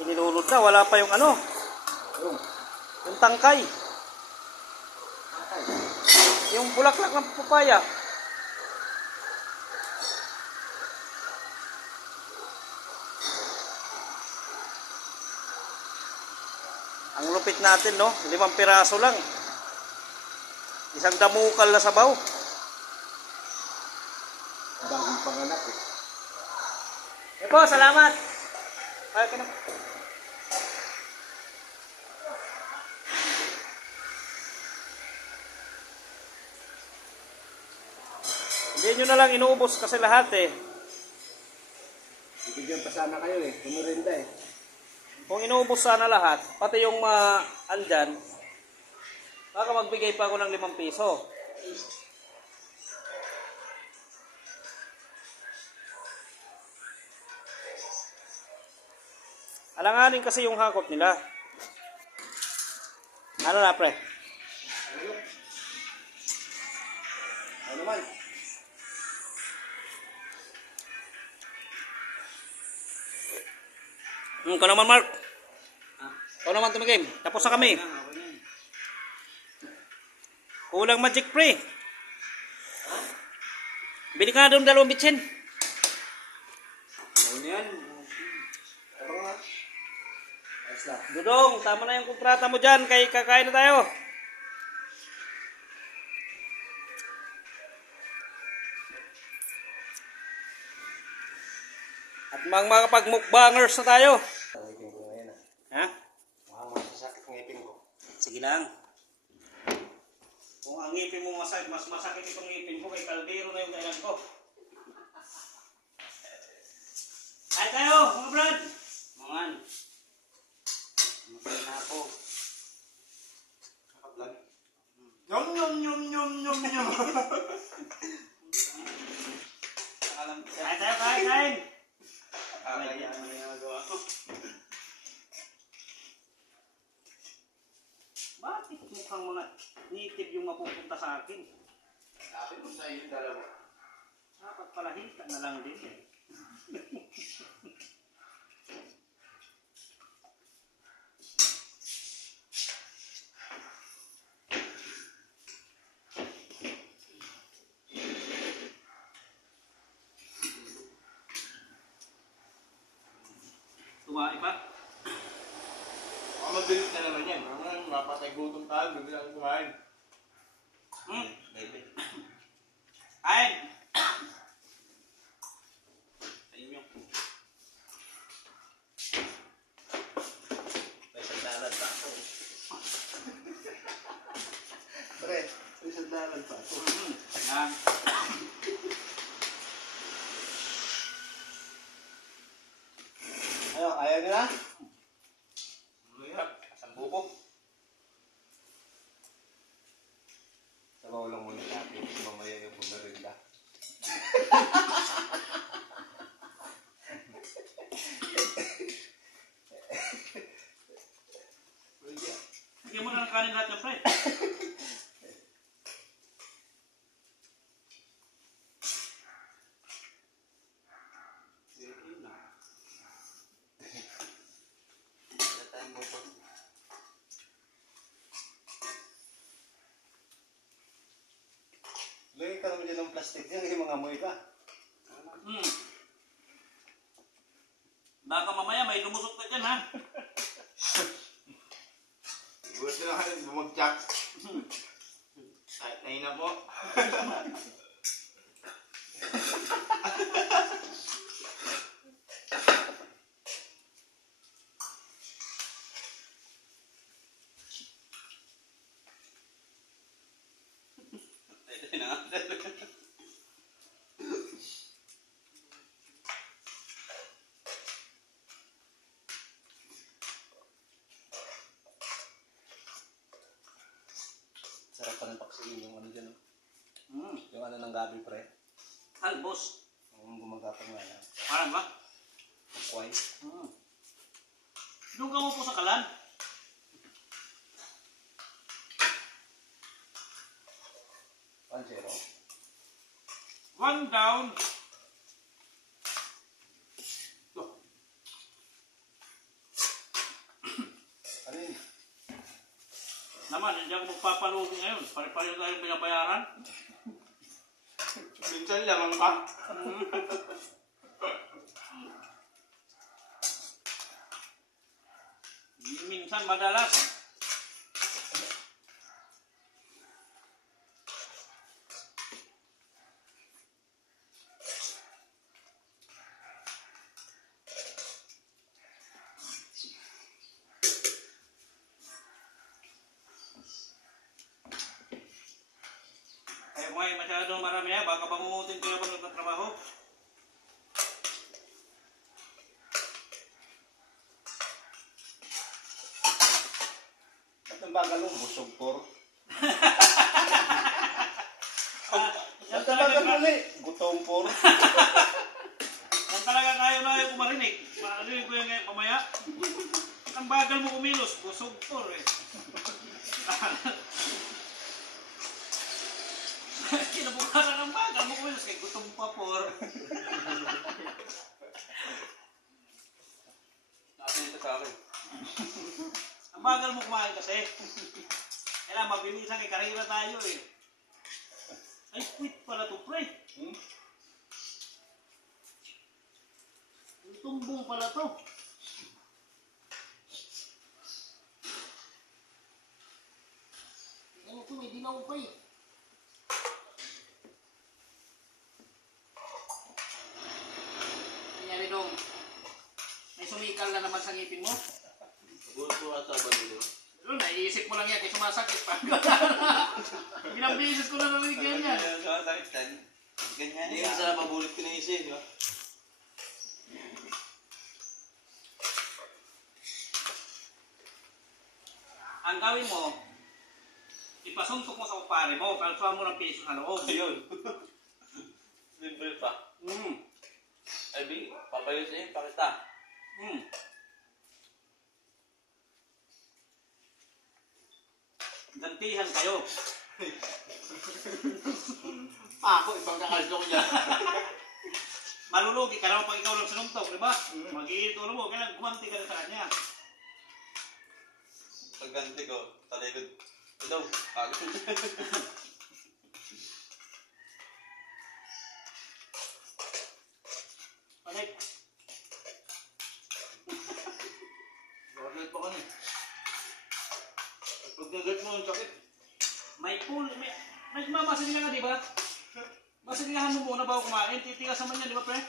Inilunod na, wala pa yung ano. Yung tangkay. Yung bulaklak ng papaya. Ang lupit natin, no? 5 piraso lang. Isang damukal na sabaw. Bagong panganak eh. Eh po, salamat. Ay, ka na. Hindi nyo na lang inuubos kasi lahat eh. Bibigyan pa sana kayo eh. Kumerinda eh. Kung inuubos sana lahat, pati yung andyan, baka magbigay pa ako ng 5 piso. Alanganin kasi yung hakot nila. Ano na, pre? Ano naman? Ikaw naman, Mark. Ikaw naman tumigim. Tapos na kami. Kulang magic, pre. Bili ka na doon 2 bitsin. Ano yan? Ano nga? Ayos lang. Dudong, tama na yung kontrata mo dyan. Kay kakain na tayo. At mga kapag-mukbangers na tayo. Ngipin ko ngayon ah. Ha? Mukhang masasakit ng ngipin ko. Sige lang. Kung ang ngipin mo masakit, mas masakit itong ngipin ko kay kaldero na yung kailan ko. Ay tayo, mga brad! Mangan. Masaya na ako. Naka-vlog. Yum yum yum yum yum yum. Ay tayo, kain! Kaya ano yung nagawa ko? Bakit mukhang mga native yung mapupunta sa akin? Sabi mo sa iyo dalawa. Dapat pala hita na lang din eh. Tumae pa? Mabilis na naman yan. Mapatay gutom tayo. Bibili ako kumain. Baby. Kain! Ayun yung. May sandalan pa ako. Pre, may sandalan pa ako. Yan. Ano, ayaw nyo na? Asang buko. Sabaw lang muna natin. Mamaya yung bumarinda. Bigyan mo na ng kanin lahat yung friend. Lagay ka naman dyan ng plastic niya. Yung mga amoy ka. Baka mamaya may lumusok na dyan ha. Gusto na kayo bumagtsak. Kahit na ina po. Sarap pa ng paksiin yung ano dyan. Yung ano ng gabi pre. Albos. Yung gumagapang nga yan. Parang ba? Kukway. Doon ka mo po sa kalan. Pansero. 1 down. Naman, hindi ako magpapalugi ngayon. Pare-pareho tayong binabayaran. Minsan lamang pa. Minsan madalas. Ay, kung masyadong marami baka bangungutin ko yung nagtatrabaho. At ang bagal mo, busog por. Yan At ang bagal mo talaga, gutom por. yan talaga kayo ko marinig. Marinig ko yung ngayon pamaya. Ang bagal mo kumilos, busog por eh. Kinabukasan ng bagal mo kumilos, kay gutom pa por. Natin ito sa akin. Ang bagal mo kumain kasi. Kailangan mabilisan kay karera tayo eh. Ay, quit pala to pre. Yung tumbong pala to. Ano to, may dilaw pa eh. Nangyari dong. May sumikal na naman sa ngipin mo. Gusto at sa banilo. Ano, naiisip mo lang yan, kaya sumasakit pa. Ilang beses ko na narinig yan yan. Ganyan. Hindi yung sarap mabulit ko na isa, di ba? Ang gawin mo, ipasuntok mo sa kupare mo, kalsuhan mo ng piso sa loob. Ayun. Libre pa. Ay, Bing, papayos na yun, pakita. Gantihan kayo. Ako, ibang kakalso ko dyan. Malulugi ka naman pag ikaw lang sinuntok, di ba? Mag-iitulo mo, kailangan gumanti ka na sa kanya. Pagganti ko, talikod. Ito, agad. Balik. Bakit pa ka na? Pagkagat mo ang sakit. May pool, may mamasalingan ka, di ba? Masalingahan mo muna bago kumain, titigas naman yan, di ba pre?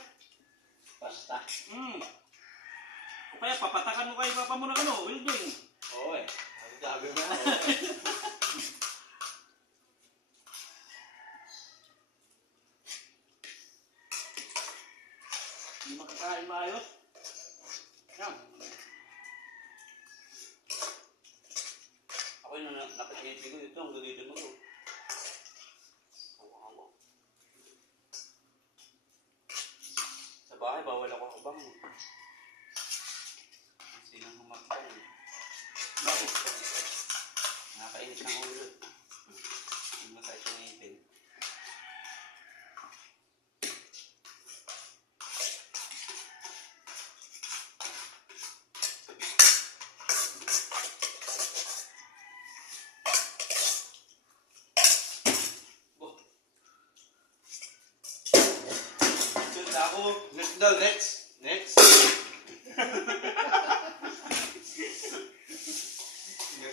Basta. O kaya papatakan mo kayo, papa mo na ano, welding. Oo eh. Ang sabi mo. Hindi makakain maayos. Yan. Ako yung nakakiti ko dito, ang galitin mo to. Sa bahay, bawal ako habang. Sinang humakbang. Bakit? Nakakainit ng ulo. Hindi masakit yung ngipin. Ako, next daw, next.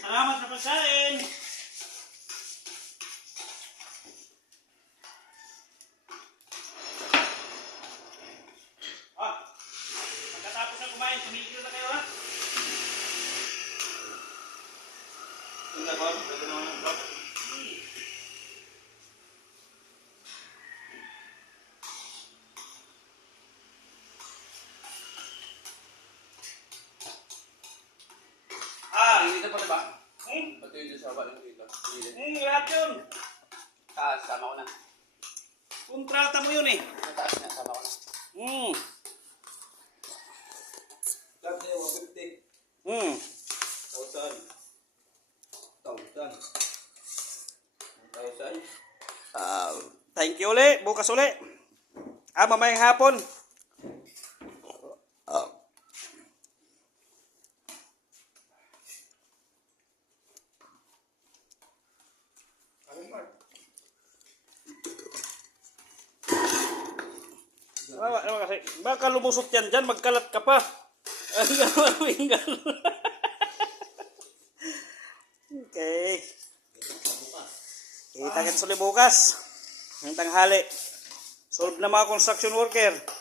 Salamat sa pagkain! Pagkatapos na kumain, tumigil na kayo ha? Yung na ba? Pwede naman yung drop. Hindi na pa diba? Ba't yun sa baba yung dito? Lahat yun! Taas, sama ko na. Kontrata mo yun eh. Sa taas na, sama ko na. Lahat na yung 150. 1,000. Thank you uli. Bukas uli. Mamayang hapon. Ano kasi, baka lumusot yan dyan, magkalat ka pa. Okay. Kita kita ulit bukas. Ng tanghali. Solve na mga construction worker.